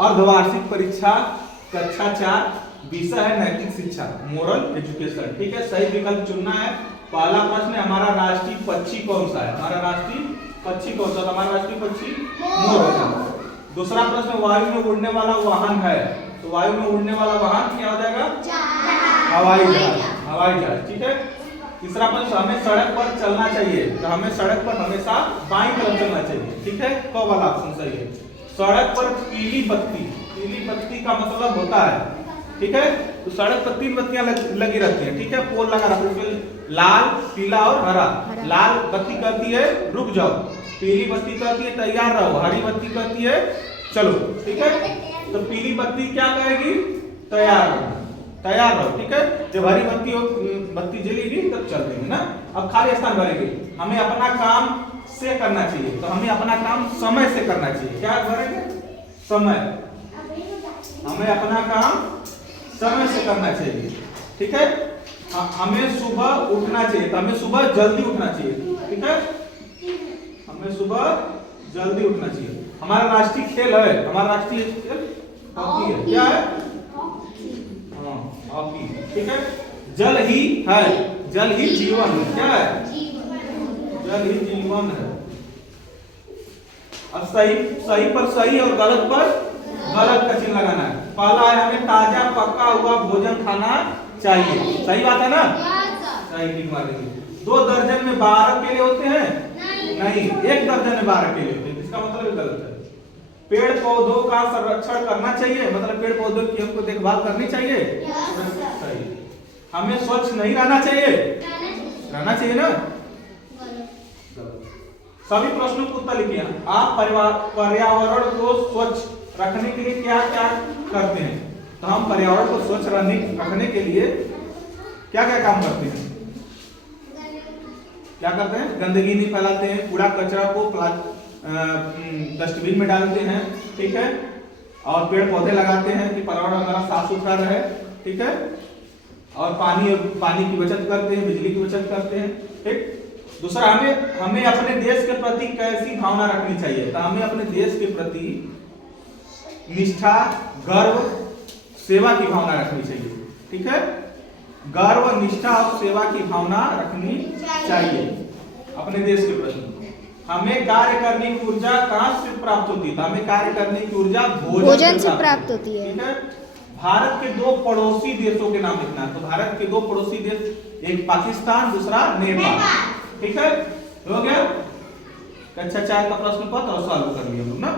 अर्धवार्षिक परीक्षा कक्षा 4, विषय है नैतिक शिक्षा, मोरल एजुकेशन। ठीक है, सही विकल्प चुनना है। पहला प्रश्न है हमारा राष्ट्रीय पक्षी कौन सा है? हमारा राष्ट्रीय पक्षी कौन सा? हमारा राष्ट्रीय पक्षी मोर है। दूसरा प्रश्न, वायु में उड़ने वाला वाहन है, तो वायु में उड़ने वाला वाहन क्या हो जाएगा? हवाई जहाज। हवाई जहाज। ठीक है। तीसरा प्रश्न, हमें सड़क पर चलना चाहिए, तो हमें सड़क पर हमेशा बाईं तरफ चलना चाहिए। ठीक है, क वाला ऑप्शन सही है। सड़क पर पीली बत्ती, पीली बत्ती का मतलब होता है, ठीक है, तो सड़क पर 3 बत्तियां लगी रहती हैं। ठीक है, पोल लगा रहता है, लाल, पीला और हरा। लाल बत्ती कहती है रुक जाओ, पीली बत्ती कहती है तैयार रहो, हरी बत्ती कहती है चलो। ठीक है, तो पीली बत्ती क्या कहेगी? तैयार रहो, तैयार रहो। ठीक है, जब हरी बत्ती जलेगी तब चल देंगे ना। अब खाली स्थान भरेंगे। हमें अपना काम से करना चाहिए, तो हमें अपना काम समय से करना चाहिए। क्या भरेंगे? समय। हमें अपना काम समय से करना चाहिए। ठीक है, हमें सुबह उठना चाहिए, तो हमें सुबह जल्दी उठना चाहिए। ठीक है, हमें सुबह जल्दी उठना चाहिए। हमारा राष्ट्रीय खेल है, हमारा राष्ट्रीय खेल हॉकी है। क्या है? हाँ, हॉकी। ठीक है, जल ही है, जल ही जीवन है। क्या है? जल ही जीवन है। अब सही पर सही और गलत पर गलत का चिन्ह लगाना है। पहला है हमें ताजा पका हुआ भोजन खाना चाहिए, सही बात है ना? सही, टिक मार दीजिए। 2 दर्जन में 12 केले होते हैं? नहीं, 1 दर्जन में 12 केले होते हैं, इसका मतलब गलत है। पेड़ पौधों का संरक्षण करना चाहिए, मतलब पेड़ पौधों की हमको देखभाल करनी चाहिए। सही। हमें स्वच्छ नहीं रहना चाहिए, रहना चाहिए ना? सभी प्रश्नों को उत्तर लिखिए। आप पर्यावरण को स्वच्छ रखने के लिए क्या क्या करते हैं? तो हम पर्यावरण को स्वच्छ रखने के लिए क्या क्या काम करते हैं? क्या करते हैं? गंदगी नहीं फैलाते हैं, कूड़ा कचरा को डस्टबिन में डालते हैं। ठीक है, और पेड़ पौधे लगाते हैं कि पर्यावरण हमारा साफ सुथरा रहे। ठीक है, और पानी की बचत करते हैं, बिजली की बचत करते हैं। ठीक। दूसरा, हमें अपने देश के प्रति कैसी भावना रखनी चाहिए? तो हमें अपने देश के प्रति निष्ठा, गर्व, सेवा की भावना रखनी चाहिए। ठीक है, गर्व, निष्ठा और सेवा की भावना रखनी चाहिए अपने देश के प्रति। हमें कार्य करने की ऊर्जा कहाँ से प्राप्त होती है? हमें कार्य करने की ऊर्जा भोजन से प्राप्त होती है। ठीक है, भारत के 2 पड़ोसी देशों के नाम लिखना है। तो भारत के 2 पड़ोसी देश, एक पाकिस्तान, दूसरा नेपाल। ठीक है, हो गया? कक्षा 4 का प्रश्न पत्र और सॉल्व कर लिया हम लोग ना।